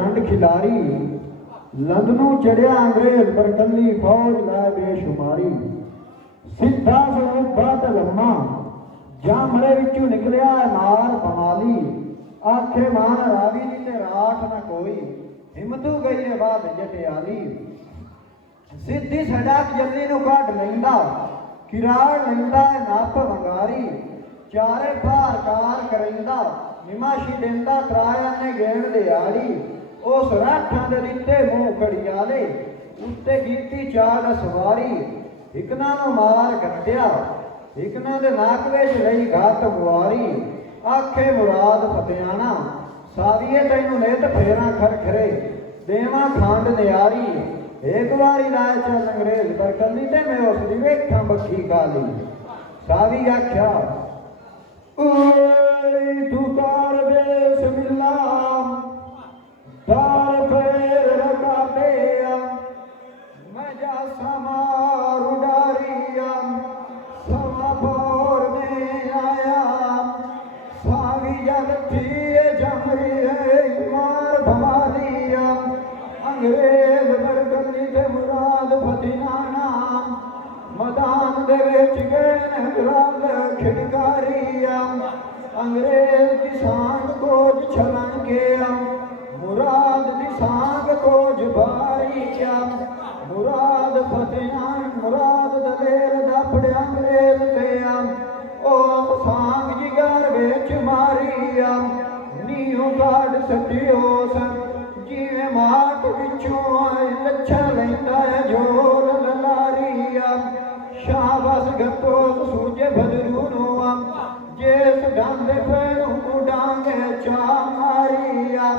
ਜੰਡ ਖਿਲਾਰੀ। ਲੰਦਨੋਂ ਚੜਿਆ ਅੰਗਰੇਜ਼ ਪਰ ਕੱਲੀ ਫੌਜ ਲੈ ਬੇਸ਼ੁਮਾਰੀ। ਸਿੱਧਾ ਸਲੂਬਾ ਤੇ ਲੰਮਾ ਜਾਮੜੇ ਵਿੱਚੋਂ ਨਿਕਲਿਆ ਮਾਰ ਬਮਾਲੀ। ਆਖੇ ਮਾਨ ਰਾਵੀ ਦੀ ਤੇ ਰਾਠ ਨਾ ਕੋਈ, ਹਿੰਮਤੂ ਗਈ ਏ ਬਾਦ ਜਟਿਆਲੀ। ਸਿੱਧੀ ਸੜਕ ਜੱਲੀ ਨੂੰ ਕੱਢ ਲੈਂਦਾ, ਕਿਰਾੜ ਲੈਂਦਾ ਏ ਨੱਪ ਵੰਗਾਰੀ। ਚਾਰੇ ਭਾਰ ਕਾਰ ਕਰੈਂਦਾ, ਨਿਮਾਸ਼ੀ ਦਿੰਦਾ ਤਰਾਇਆ ਨੇ ਗੇਣ ਦਿਹਾੜੀ। ਉਸ ਰਾਠਾਂ ਦੇ ਦਿੱਤੇ ਮੂੰਹ ਘੜਿਆਲੇ, ਉੱਤੇ ਕੀਤੀ ਚਾਲ ਸਵਾਰੀ। ਇਕਨਾਂ ਨੂੰ ਮਾਰ ਕੱਟਿਆ, ਇਕਨਾਂ ਦੇ ਨੱਕ ਵਿੱਚ ਲਈ ਘਾਤ ਗੁਆਰੀ। ਆਖੇ ਮੁਰਾਦ ਫਤਿਆਣਾ, ਸਾਵੀਏ ਤੈਨੂੰ ਨਿਤ ਫੇਰਾਂ ਖਰਖਰੇ, ਦੇਵਾਂ ਖੰਡ ਨਿਆਰੀ। ਇੱਕ ਵਾਰੀ ਲਾਇਆ ਚੱਲ ਅੰਗਰੇਜ਼ ਪਰ ਕੱਲੀ ਤੇ ਮੈਂ ਉਸ ਦੀ ਵੇਖਾਂ ਬੱਖੀ ਕਾਲੀ। ਸਾਵੀ ਆਖਿਆ ਓਏ ਤੂੰ ਕਰ ਬਿਸਮਿਲ੍ਲਾ, ਦਾਰ ਫੇਰ ਰਖਾ ਦਿਆ। ਮੈਂ ਜਾ ਸਮਾਰ ਉਡਾਰੀਆ, ਸਵਾ ਫੋਰ ਨੇ ਆਇਆ। ਸਾਵੀ ਜਦ ਥੀਏ ਜਮਰੀ ਹੈ ਮਾਰ ਭਮਾਲੀਆ। ਅੰਗਰੇਜ਼ ਪਰ ਕੱਲੀ ਤੇ ਮੁਰਾਦ ਫਤਿਆਣਾ, ਮੈਦਾਨ ਦੇ ਵਿੱਚ ਗਏ ਨੇ ਗੁਲਾਲ ਖਿਡਕਾਰੀਆ। ਅੰਗਰੇਜ਼ ਦੀ ਸਾਂਗ ਕੋਜ ਛਲਣ ਗਿਆ, ਮੁਰਾਦ ਦੀ ਸਾਂਗ ਕੋਜ ਬਾਰੀਆ। ਮੁਰਾਦ ਫਤਿਆਣ ਮੁਰਾਦ ਦਲੇਰ ਦਾ ਫੜਿਆ ਅੰਗਰੇਜ਼ ਤੇ ਆ। ਉਹ ਸਾਂਗ ਜਿਗਰ ਵਿੱਚ ਮਾਰੀਆ, ਨੀਹੋਂ ਕਾਢ ਸੱਟਿਓ ਸਨ ਜਿਵੇਂ ਮਾਟ ਵਿੱਚੋਂ ਲੱਛਾ ਲੈਂਦਾ ਹੈ ਝੋਲ ਲਲਾਰੀਆ। ਸ਼ਾਬਾਸ਼ ਗੱਤੋ ਸੂਝੇ ਬਦਰੂ ਨੂੰ, ਜਿਸ ਡਾਂਦੇ ਫੇਰੂ ਡਾਂਗੇ ਚਾ ਮਾਰੀਆ।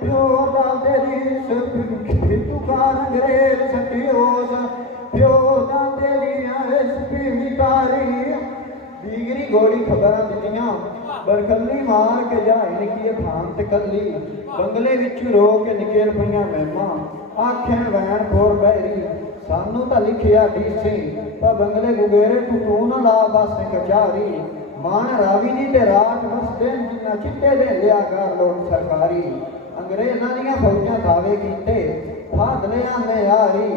ਪਿਓ ਦਾ ਤੇਰੀ ਸਪੀ ਤੁਕਾਰ ਅੰਗਰੇਜ਼ ਸਟਿਓਸ, ਪਿਓ ਦਾ ਤੇਰੀਆਂ ਸਪੀ ਤਾਰੀ। ਦੀਗਰੀ ਗੋਲੀ ਖਬਰਾਂ ਦਿੱਤੀਆਂ, ਬਰਖੱਲੀ ਮਾਰ ਕੇ ਜਾਏ ਨਿੱਕੀ ਥਾਂ ਤੇ ਕੱਲੀ। ਬੰਗਲੇ ਵਿੱਚ ਰੋ ਕੇ ਨਿਕਲ ਪਈਆਂ ਮਹਿਮਾ, ਆਖਣ ਵੈਣ ਖੋਰ ਬਹਿਰੀ। ਸਾਨੂੰ ਤਾਂ ਲਿਖਿਆ ਡੀਸੀ, ਪਰ ਬੰਗਲੇ ਗੁਗੇਰੇ ਤੂੰ ਨਾ ਲਾ ਬਸ ਕਚਾਰੀ। ਮਾਨ ਰਾਵੀ ਦੀ ਤੇ ਰਾਤ ਵਸਦੇ ਜਿੰਨਾ ਚਿੱਟੇ ਦੇ ਲਿਆ ਕਰ ਲੋਕ ਸਰਕਾਰੀ। ਅੰਗਰੇਜ਼ਾਂ ਦੀਆਂ ਫੌਜਾਂ ਦਾਅਵੇ ਕੀਤੇ, ਫਾਦਲਿਆਂ ਨੇ ਯਾਰੀ।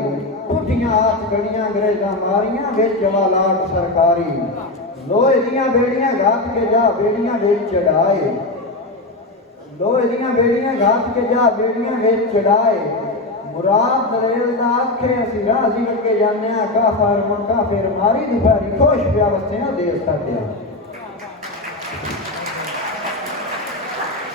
ਪੁੱਠੀਆਂ ਹੱਥ ਗੜੀਆਂ ਅੰਗਰੇਜ਼ਾਂ ਮਾਰੀਆਂ, ਵਿੱਚ ਵਾਲਾਟ ਸਰਕਾਰੀ। ਲੋਹੇ ਦੀਆਂ ਬੇੜੀਆਂ ਗਾਤ ਕੇ ਜਾ ਬੇੜੀਆਂ ਵਿੱਚ ਚੜਾਏ। ਲੋਹੇ ਦੀਆਂ ਬੇੜੀਆਂ ਗਾਤ ਕੇ ਜਾ ਬੇੜੀਆਂ ਵਿੱਚ ਚੜਾਏ। ਮੁਰਾਦ ਦਲੇਰ ਦਾ ਆਖੇ ਅਸੀਂ ਰਾਜ਼ੀ ਲੱਗੇ ਜਾਂਦੇ ਆ। ਕਾਫਰ ਮੁਕਾ ਫਿਰ ਮਾਰੀ ਦੁਪਹਿਰੀ ਖੁਸ਼ ਪਿਆ ਵਸਿਆ ਦੇਸ ਸਾਡਿਆ।